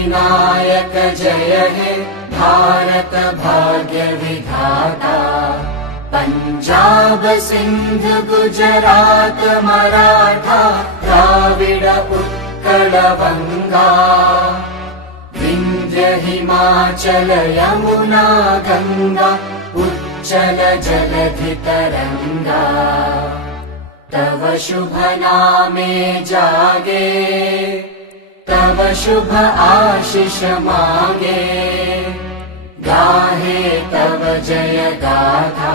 अधिनायक जय हे भारत भाग्य विधाता। पंजाब सिंध गुजरात मराठा द्राविड उत्कल बंगा। विंध्य हिमाचल यमुना गंगा उच्चल जलधि तरंगा। तव शुभ नामे जागे तव शुभ आशीष मांगे। गाहे तव जय गाथा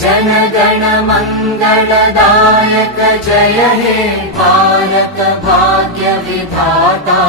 जन गण मंगलदायक जय हे भारत भाग्य विधाता।